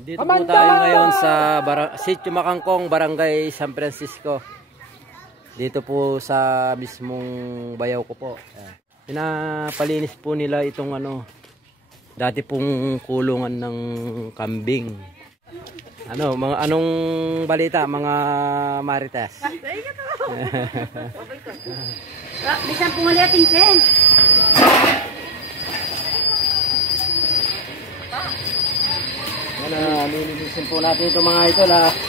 Dito po tayo ngayon sa Sitio Makangkong, Barangay San Francisco. Dito po sa mismong bayaw ko po. Pinapalinis po nila itong dati pong kulungan ng kambing. Anong balita mga Marites? Bisan po mali ating ken. Nililisin po natin ito mga ito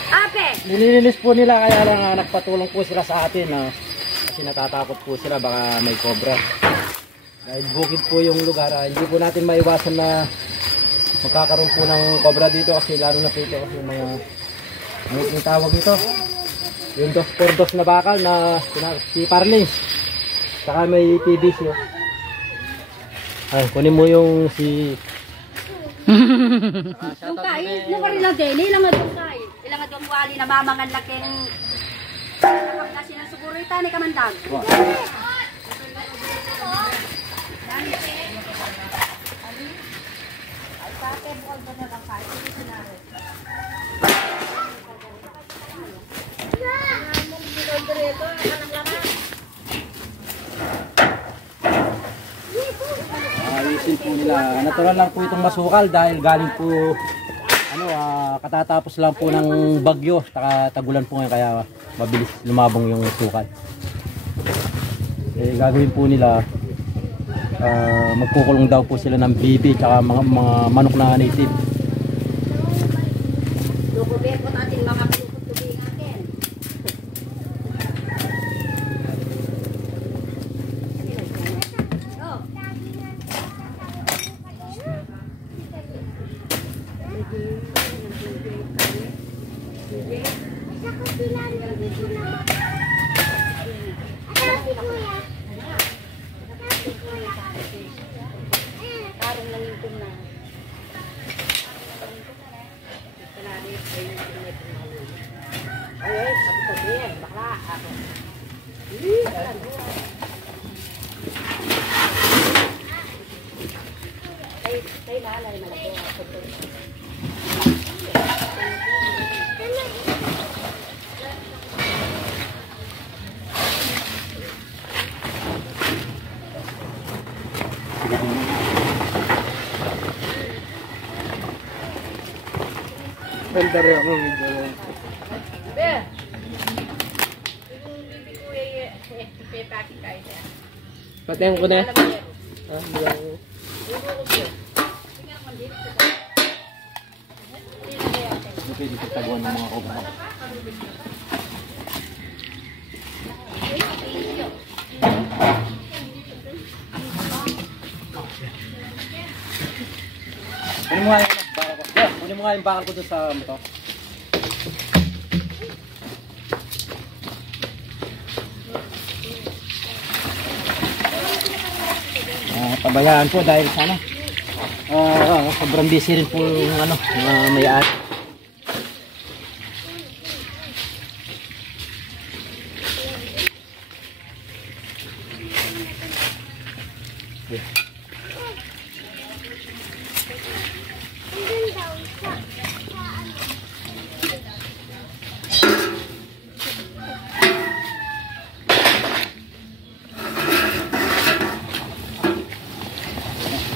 Ape! Nililinis po nila kaya lang nagpatulong po sila sa atin kasi natatakot po sila baka may cobra. Dahil bukid po yung lugar, hindi po natin maiwasan na magkakaroon po ng cobra dito kasi lalo na po ito yung mga yung tawag nito yung 2x2 na bakal na si Parley saka may PVC kunin mo yung si Tungkay, nakarila din, ilang tungkay. Ilang wali na mamangan laking kapagkasi ng siguro ito ni kamandag. Ayusin po nila. Natural lang po itong masukal dahil galing po katatapos lang po ng bagyo, tagulan po ngayon kaya mabilis lumabong yung sukal. Gagawin po nila magkukulong daw po sila ng bibi tsaka mga manok na native. Lukubin po natin mga pinutubing natin. Karong lang yung tuna. Ay, sabi ko din, bakla ako. Ay, lalay malaki ako. Bentar ya mau video. Be. Pateng ko na. Pwede taguan ng mga cobra. Kunin mo nga yung bakal ko doon sa motor. Pabayaan po dahil sana sobrang busy rin po yung may-ari.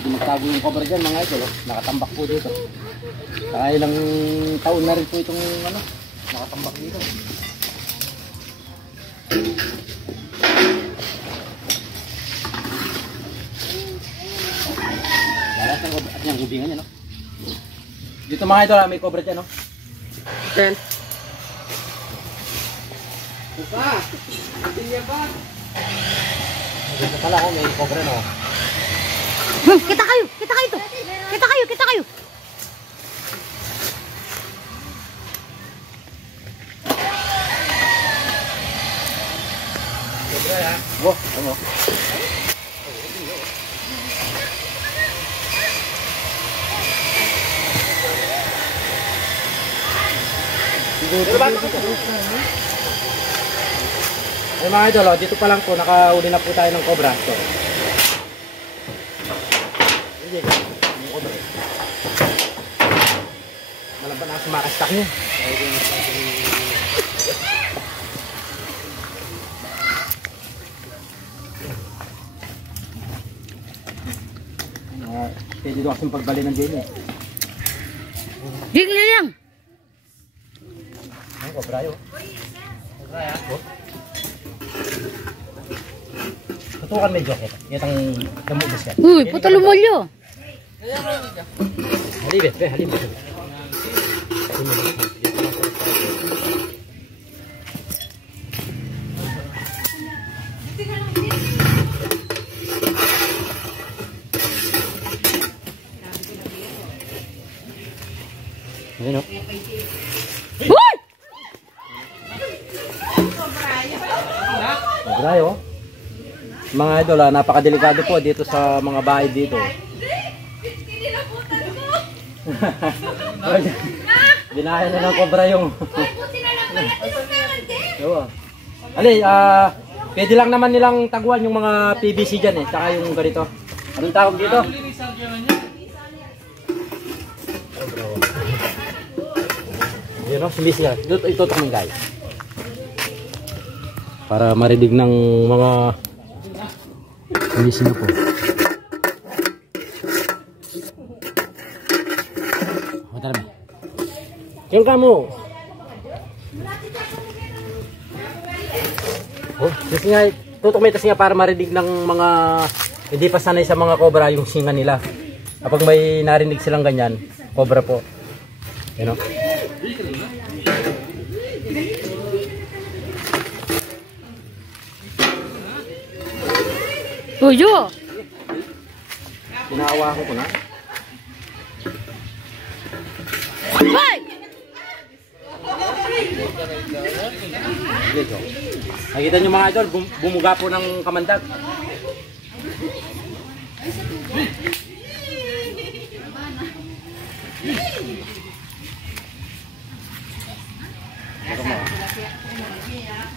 Magtago yung cobra dyan mga idol, nakatambak po dito. Saka ilang taon na rin po itong nakatambak dito. Lahat ng cobra at yung hubingan niya, no? Dito mga idol, may cobra dyan, no? Ten. Buka! Hindi niya ba? Dito pala ako, may cobra, no? Kita kayo! Kita kayo to! Kita kayo! Kita kayo! Cobra ya? Oh, ano? Ay mga idol, dito pa lang po, nakahuli na po tayo ng cobra. So, Hindi, yung cobra. Malaban na sumakastak niya. Pwede doon kasing pagbali ng din eh. Gigli lang. Ay, cobra yun. Cobra ya? Tutukan medyo kita. Itang damubos yan. Uy, puto lumulyo. Halibet, halibet. Ayun o. Uy! Magrayo. Mga idol, napakadelikado po dito sa mga bahay dito. Dinahin na ng cobra yung... Ali, pwede lang naman nilang taguan yung mga PVC dyan eh, saka yung ganito. Anong tawag dito? Yun o, simisya. Ito tamang guys. Para marinig ng mga simisya po. Madami. Kaya ka mo. Oh, kasi nga, tutumitas nga para marinig ng mga hindi pa sanay sa mga cobra yung singa nila. Kapag may narinig silang ganyan, cobra po. You know? Tuyo. Pinaawakan ko na. Hoy! Nakita nyo mga idol, bumuga po ng kamandag.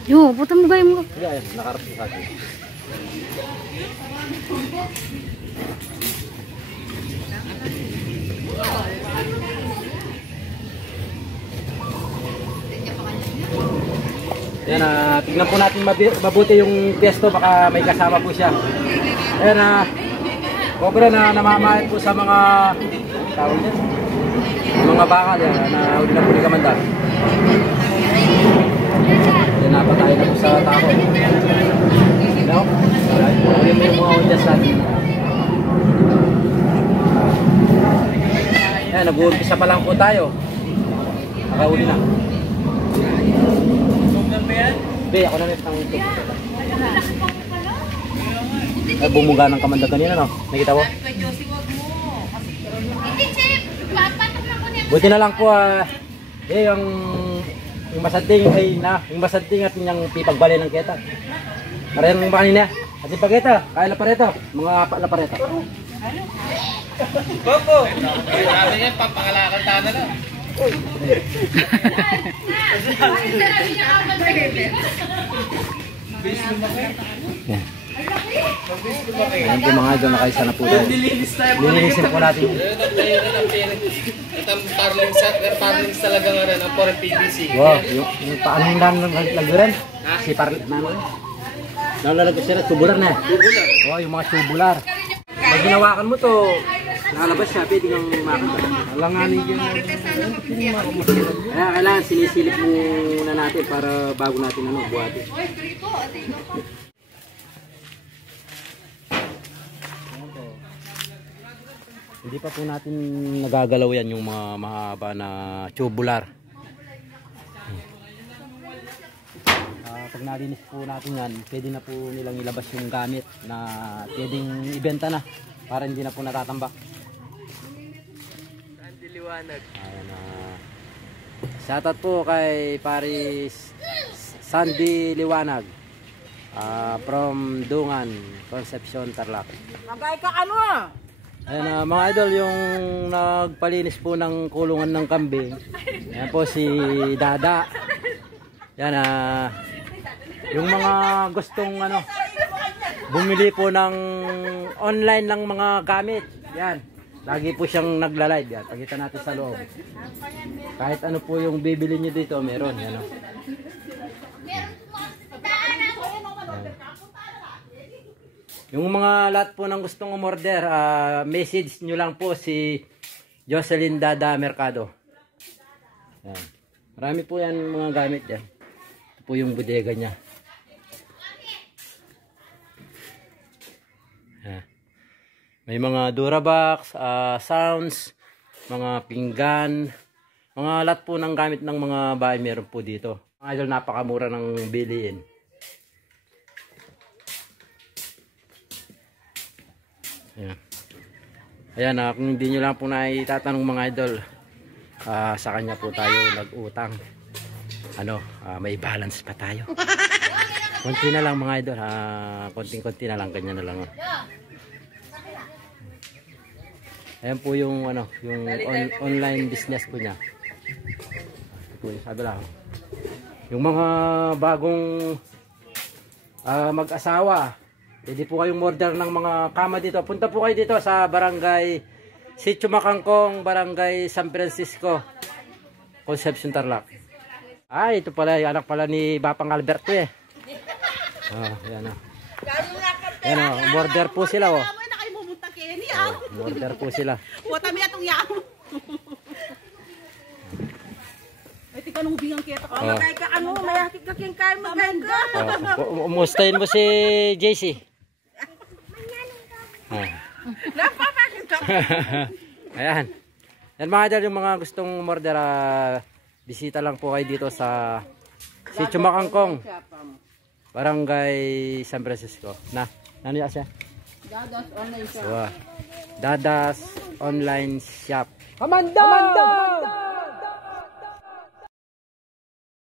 Yo, puto mo gaya mo. Hindi, ayun, nakarating sa atin. Ayan, tignan po natin mabuti yung pesto, baka may kasama po siya. Ayan, cobra na namamayan po sa mga tawag niya, mga bakal, na huli na po ni kamandag. Ayan, napatay na po sa tao. No? Huli mo yung mga audience natin. Ayan, nag-uumpisa pa lang po tayo. Nakahuli na. Be, ako na rin ang ito. Ay, bumuga ng kamandag kanina, no? Nakita mo? Buti na lang po, yung masading ay na, yung masading at yung pipagbali ng keta. Parang mga kanina, at yung pagketa, kaya lapareto, mga lapareto. Popo! Grabe yan, papakalakan tana na. Ayan po mga idol, nakaisa na po tayo. Lilinisin po natin. Itang parlings talaga nga rin, ang porang PVC. Wow, yung paanong naglaguran? Si parlings. Nalalagay siya na, tubular na. Tubular. Oh, yung mga tubular. Pag ginawakan mo to, nakalabas siya, pwede kang makita. Alanganin yun. Kaya kailangan sinisilip muna natin para bago natin buhatin. Hindi pa po natin nagagalaw yan yung mga mahaba na tubular. Pag nalinis po natin yan, pwede na po nilang ilabas yung gamit na pwedeng ibenta na para hindi na po natatambak. Sandy Liwanag. Ayan, shoutout po kay Paris Sandy Liwanag from Dungan, Concepcion, Tarlac. Magay ka ano? Ayan, mga idol, yung nagpalinis po ng kulungan ng kambing. Ayan po si Dada. Yan, yung mga gustong bumili po ng online ng mga gamit. Yan. Lagi po siyang nagla-live yan. Pakita natin sa loob. Kahit ano po yung bibili nyo dito, meron. Yan, o. Yung mga lahat po ng gustong umorder, message nyo lang po si Jocelyn Dada Mercado. Yan. Marami po yan mga gamit yan. Ito po yung bodega niya. Yan. May mga Durabox, sounds, mga pinggan, mga lahat po ng gamit ng mga bahay meron po dito. Mga idol, napakamura ng biliin. Ayan. Ayan, kung hindi nyo lang po na itatanong mga idol, sa kanya po tayo nag-utang. Ano, may balance pa tayo. Konti na lang mga idol, konting-konti na lang, kanya na lang. Ayan po yung ano, yung online business po niya. Ito po yung sabi lang. Yung mga bagong mag-asawa, pwede po kayong order ng mga kama dito. Punta po kayo dito sa barangay Sitio Makangkong, barangay San Francisco, Concepcion, Tarlac. Ay, ito pala, anak pala ni Bapang Alberto eh. Yan o. Yan o, order po sila o. Order po sila. Kami atong yamo. Ay, tika nung bingang kita ka. Magay ka ano, may hakit ka kiyang kain, magay ka. Umustahin mo si JC. Ayan. Yan mga idol, yung mga gustong order, bisita lang po kayo dito sa Sitio Makangkong, barangay San Francisco. Ano yan siya? Dadas Online Shop. Dadas Online Shop. Amanda!